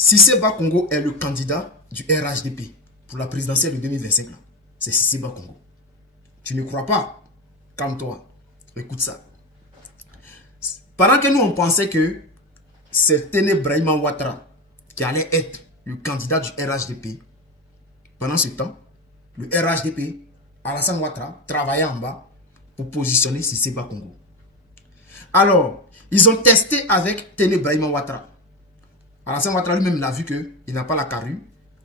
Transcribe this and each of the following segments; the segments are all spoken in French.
Cissé Bakongo est le candidat du RHDP pour la présidentielle de 2025. C'est Cissé Bakongo. Tu ne crois pas? Calme-toi. Écoute ça. Pendant que nous, on pensait que c'est Téné Brahima Ouattara qui allait être le candidat du RHDP, pendant ce temps, le RHDP, Alassane Ouattara, travaillait en bas pour positionner Cissé Bakongo. Alors, ils ont testé avec Téné Brahima Ouattara. Alassane Ouattara lui-même l'a vu qu'il n'a pas la carrure,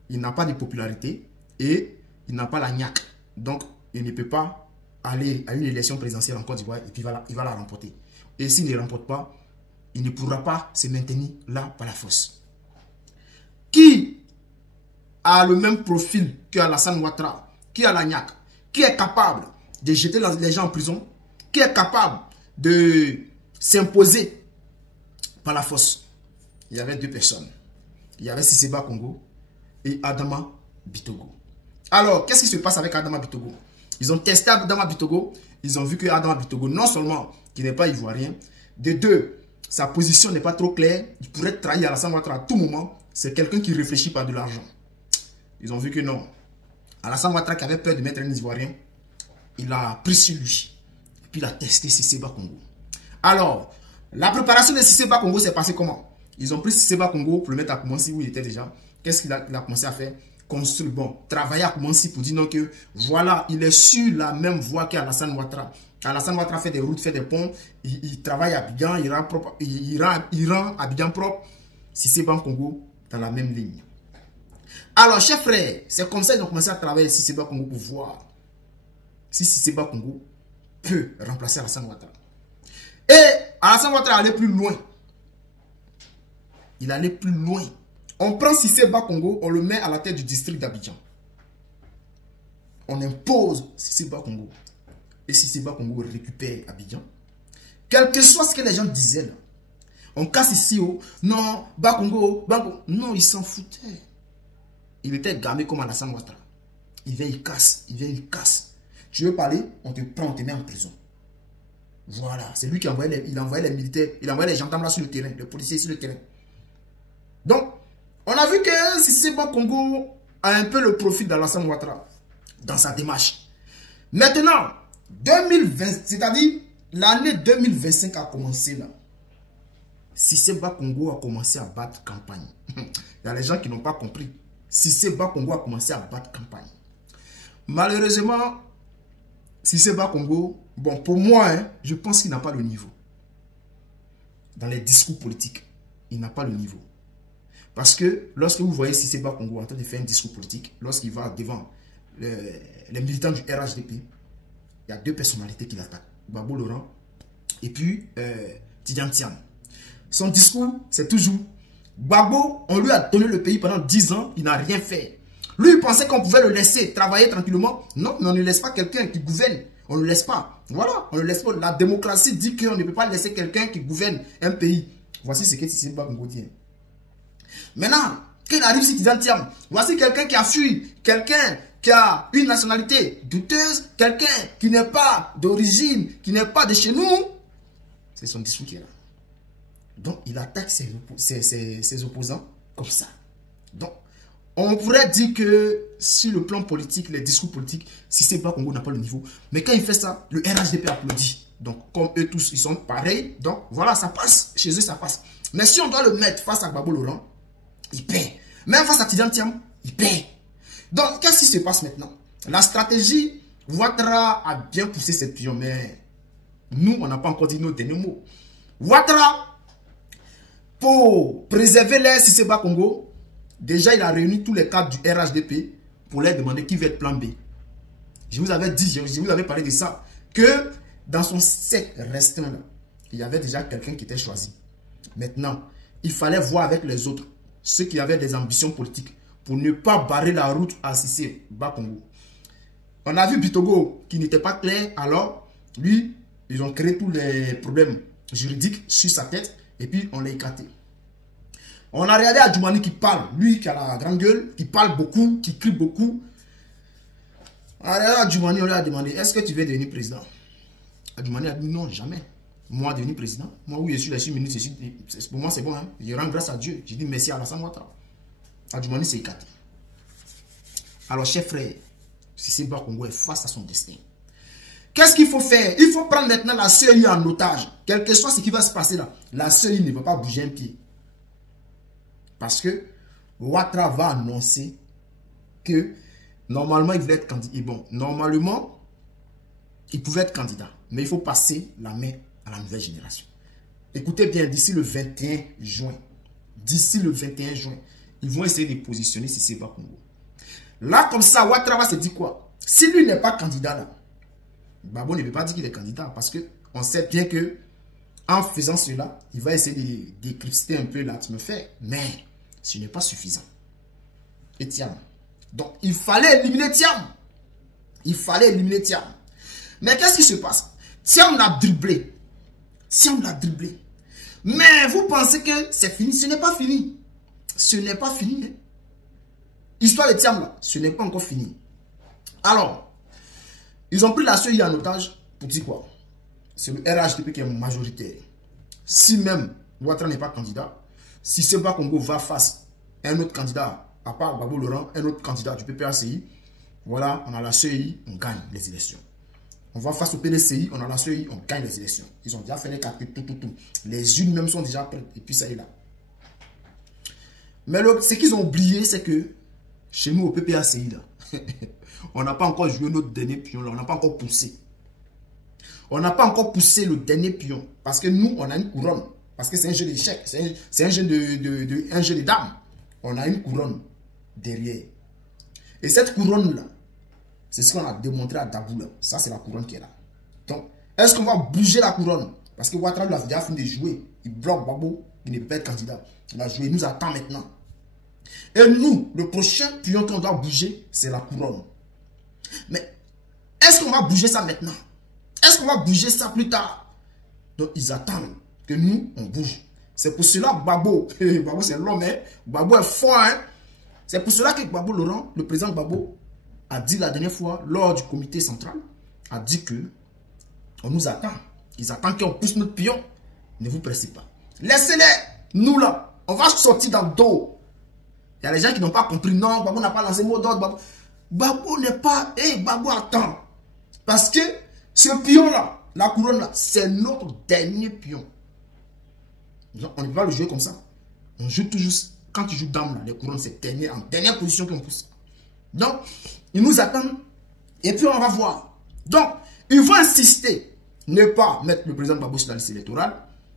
il n'a pas de popularité et il n'a pas la niaque. Donc, il ne peut pas aller à une élection présidentielle en Côte d'Ivoire et puis il va la remporter. Et s'il ne remporte pas, il ne pourra pas se maintenir là par la force. Qui a le même profil que Alassane Ouattara, qui a la niaque, qui est capable de jeter les gens en prison, qui est capable de s'imposer par la force? Il y avait deux personnes. Il y avait Cissé Bakongo et Adama Bitogo. Alors, qu'est-ce qui se passe avec Adama Bitogo? Ils ont testé Adama Bitogo. Ils ont vu que Adama Bitogo, non seulement qu'il n'est pas ivoirien, de deux, sa position n'est pas trop claire. Il pourrait trahir Alassane Ouattara à tout moment. C'est quelqu'un qui réfléchit par de l'argent. Ils ont vu que non. Alassane Ouattara qui avait peur de mettre un ivoirien, il a pris sur lui. Et puis il a testé Cissé Bakongo. Alors, la préparation de Cissé Bakongo s'est passée comment? Ils ont pris Cissé Bakongo pour le mettre à Koumansi où il était déjà. Qu'est-ce qu'il a commencé à faire? Construire, bon, travailler à Koumansi pour dire non que voilà, il est sur la même voie qu'Alassane Ouattara. Alassane Ouattara fait des routes, fait des ponts, il travaille à Abidjan, il rend Abidjan propre. Cissé Bakongo dans la même ligne. Alors, chers frères, c'est comme ça qu'ils ont commencé à travailler Cissé Bakongo pour voir si Cissé Bakongo peut remplacer Alassane Ouattara. Et Alassane Ouattara allait plus loin. Il allait plus loin. On prend Cissé Bakongo, on le met à la tête du district d'Abidjan. On impose Cissé Bakongo. Et Cissé Bakongo récupère Abidjan. Quel que soit ce que les gens disaient là. On casse ici, oh, non, Bakongo, Bakongo. Non, il s'en foutait. Il était gamé comme Alassane Ouattara. Il vient, il casse, il vient, il casse. Tu veux parler, on te prend, on te met en prison. Voilà, c'est lui qui envoyait les militaires, il envoyait les gendarmes là sur le terrain, les policiers sur le terrain. Donc, on a vu que Cissé Bakongo a un peu le profil d'Alassane Ouattara dans sa démarche. Maintenant, 2020, c'est-à-dire l'année 2025 a commencé là. Cissé Bakongo a commencé à battre campagne. Il y a les gens qui n'ont pas compris. Cissé Bakongo a commencé à battre campagne. Malheureusement, Cissé Bakongo, bon, pour moi, hein, je pense qu'il n'a pas le niveau. Dans les discours politiques, il n'a pas le niveau. Parce que lorsque vous voyez Cissé Bakongo en train de faire un discours politique, lorsqu'il va devant les militants du RHDP, il y a deux personnalités qui l'attaquent. Gbagbo Laurent et puis Tidjane Thiam. Son discours, c'est toujours Gbagbo, on lui a donné le pays pendant 10 ans, il n'a rien fait. Lui, il pensait qu'on pouvait le laisser travailler tranquillement. Non, mais on ne laisse pas quelqu'un qui gouverne. On ne le laisse pas. Voilà, on ne le laisse pas. La démocratie dit qu'on ne peut pas laisser quelqu'un qui gouverne un pays. Voici ce que Cissé Bakongo dit. Maintenant, qu'il arrive si Tidjane Thiam, voici quelqu'un qui a fui, quelqu'un qui a une nationalité douteuse, quelqu'un qui n'est pas d'origine, qui n'est pas de chez nous. C'est son discours qui est là. Donc, il attaque ses opposants comme ça. Donc, on pourrait dire que sur le plan politique, les discours politiques, Cissé Bakongo n'a pas le niveau. Mais quand il fait ça, le RHDP applaudit. Donc, comme eux tous, ils sont pareils. Donc, voilà, ça passe. Chez eux, ça passe. Mais si on doit le mettre face à Gbagbo Laurent, il paie. Même face à Tidjane Thiam, il paie. Donc, qu'est-ce qui se passe maintenant? La stratégie, Ouattara a bien poussé cette pion, mais nous, on n'a pas encore dit nos derniers mots. Ouattara, pour préserver l'air Cissé Bakongo, déjà, il a réuni tous les cadres du RHDP pour leur demander qui veut être plan B. Je vous avais dit, je vous avais parlé de ça, que dans son cercle restreint, là, il y avait déjà quelqu'un qui était choisi. Maintenant, il fallait voir avec les autres, ceux qui avaient des ambitions politiques, pour ne pas barrer la route à Cissé Bakongo. On a vu Bitogo qui n'était pas clair, alors lui, ils ont créé tous les problèmes juridiques sur sa tête et puis on l'a écarté. On a regardé Adjoumani qui parle, lui qui a la grande gueule, qui parle beaucoup, qui crie beaucoup. On a regardé Adjoumani, on lui a demandé, est-ce que tu veux devenir président? Adjoumani a dit non, jamais. Moi, devenir président, moi, oui, je suis là, je suis ministre, pour moi, c'est bon. Hein. Je rends grâce à Dieu. Je dis merci à Alassane Ouattara. Adjumani s'est écarté. Alors, chers frères, Cissé-Ba Congo est face à son destin. Qu'est-ce qu'il faut faire? Il faut prendre maintenant la CEI en otage. Quel que soit ce qui va se passer là, la CEI ne va pas bouger un pied. Parce que Ouattara va annoncer que normalement il voulait être candidat. Et bon, normalement, il pouvait être candidat. Mais il faut passer la main à la nouvelle génération. Écoutez bien, d'ici le 21 juin, ils vont essayer de positionner Cissé-Ba Congo. Là, comme ça, Ouattara va se dire quoi? Si lui n'est pas candidat là, Gbagbo ne peut pas dire qu'il est candidat parce qu'on sait bien que en faisant cela, il va essayer d'éclipser un peu l'atmosphère. Mais ce n'est pas suffisant. Et Thiam. Donc, il fallait éliminer Thiam. Mais qu'est-ce qui se passe? Thiam l'a dribblé. Mais vous pensez que c'est fini? Ce n'est pas fini. Hein? L'histoire de Thiam là, ce n'est pas encore fini. Alors, ils ont pris la CEI en otage pour dire quoi? C'est le RHDP qui est majoritaire. Si même Ouattara n'est pas candidat, si Cissé-Ba Congo va face à un autre candidat, à part Gbagbo Laurent, un autre candidat du PPACI, voilà, on a la CEI, on gagne les élections. On va face au PDCI, on a la CEI, on gagne les élections. Ils ont déjà fait les calculs, tout. Les unes même sont déjà prêtes, et puis ça est là. Mais ce qu'ils ont oublié, c'est que chez nous, au PPACI, là, on n'a pas encore joué notre dernier pion, là, on n'a pas encore poussé. On n'a pas encore poussé le dernier pion. Parce que nous, on a une couronne. Parce que c'est un jeu d'échecs. C'est un jeu de dames. On a une couronne derrière. Et cette couronne-là, c'est ce qu'on a démontré à Dabou. Ça, c'est la couronne qui est là. Donc, est-ce qu'on va bouger la couronne? Parce que Ouattara lui a déjà fini de jouer. Il bloque Gbagbo. Il ne peut pas être candidat. Il a joué. Il nous attend maintenant. Et nous, le prochain pion qu'on doit bouger, c'est la couronne. Mais, est-ce qu'on va bouger ça maintenant? Est-ce qu'on va bouger ça plus tard? Donc, ils attendent que nous, on bouge. C'est pour cela que Gbagbo, Gbagbo c'est l'homme, hein? Gbagbo est fort, hein? C'est pour cela que Gbagbo Laurent, le président Gbagbo, a dit la dernière fois, lors du comité central, a dit que on nous attend. Ils attendent qu'on pousse notre pion. Ne vous pressez pas. Laissez-les, nous là, on va sortir dans le dos. Il y a des gens qui n'ont pas compris. Non, Gbagbo n'a pas lancé mot d'ordre. Gbagbo n'est pas... Gbagbo attend. Parce que ce pion-là, la couronne là, c'est notre dernier pion. Donc, on va le jouer comme ça. On joue toujours... Quand tu joues dame, là, les couronnes, c'est en dernière position qu'on pousse. Donc, ils nous attendent. Et puis, on va voir. Donc, ils vont insister. Ne pas mettre le président Gbagbo sur la liste électorale.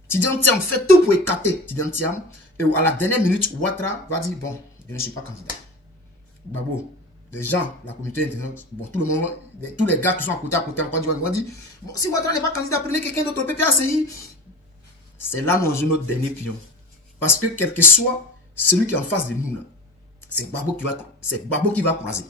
Tidjane Thiam fait tout pour écarter Tidjane Thiam. Et à la dernière minute, Ouattara va dire, bon, je ne suis pas candidat. Gbagbo, les gens, la communauté internationale, bon, tout le monde, tous les gars qui sont à côté, en vont dire, bon, si Ouattara n'est pas candidat, prenez quelqu'un d'autre au PPACI. C'est là nous jouons notre dernier pion. Parce que quel que soit celui qui est en face de nous, là, c'est Gbagbo qui va croiser.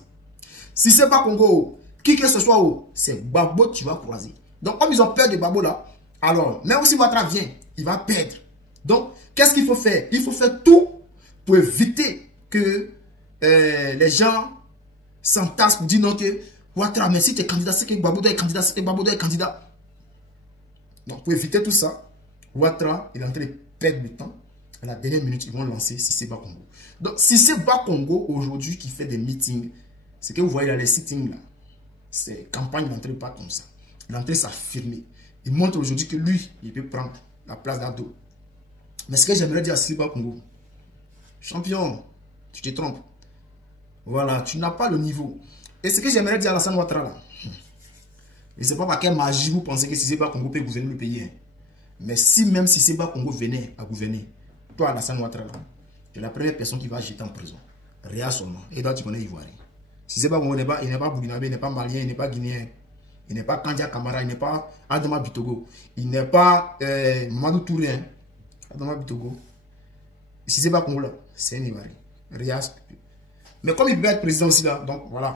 Si c'est pas Congo, qui que ce soit, c'est Gbagbo qui va croiser. Donc, comme ils ont peur de Gbagbo là, alors, même si Ouattara vient, il va perdre. Donc, qu'est-ce qu'il faut faire? Il faut faire tout pour éviter que les gens s'entassent pour dire non que Ouattara, mais si tu es candidat, c'est que Gbagbo doit être candidat, c'est que Gbagbo doit être candidat. Donc, pour éviter tout ça, Ouattara, il est en train de perdre le temps. À la dernière minute, ils vont lancer Cissé-Ba Congo. Donc, Cissé-Ba Congo, aujourd'hui, qui fait des meetings, ce que vous voyez là, les sittings là, c'est campagne d'entrée pas comme ça. L'entrée s'affirmer. Il montre aujourd'hui que lui, il peut prendre la place d'Ado. Mais ce que j'aimerais dire à Cissé-Ba Congo, champion, tu te trompes. Voilà, tu n'as pas le niveau. Et ce que j'aimerais dire à Alassane Ouattara là, je ne sais pas par quelle magie vous pensez que Cissé-Ba Congo peut gouverner le pays. Hein. Mais si même Cissé-Ba Congo venait à gouverner, toi Alassane Ouattara là, tu es la première personne qui va jeter en prison. Réa seulement. Et toi tu connais Ivoirien. Cissé-Ba Congo il n'est pas burkinabé, il n'est pas malien, il n'est pas guinéen. Il n'est pas Kandia Kamara, il n'est pas Adama Bitogo. Il n'est pas Mamadou Touré. Hein. Adama Bitogo. Cissé-Ba Congo là, c'est un Ivoirien. Réa. Mais comme il peut être président aussi là, donc voilà.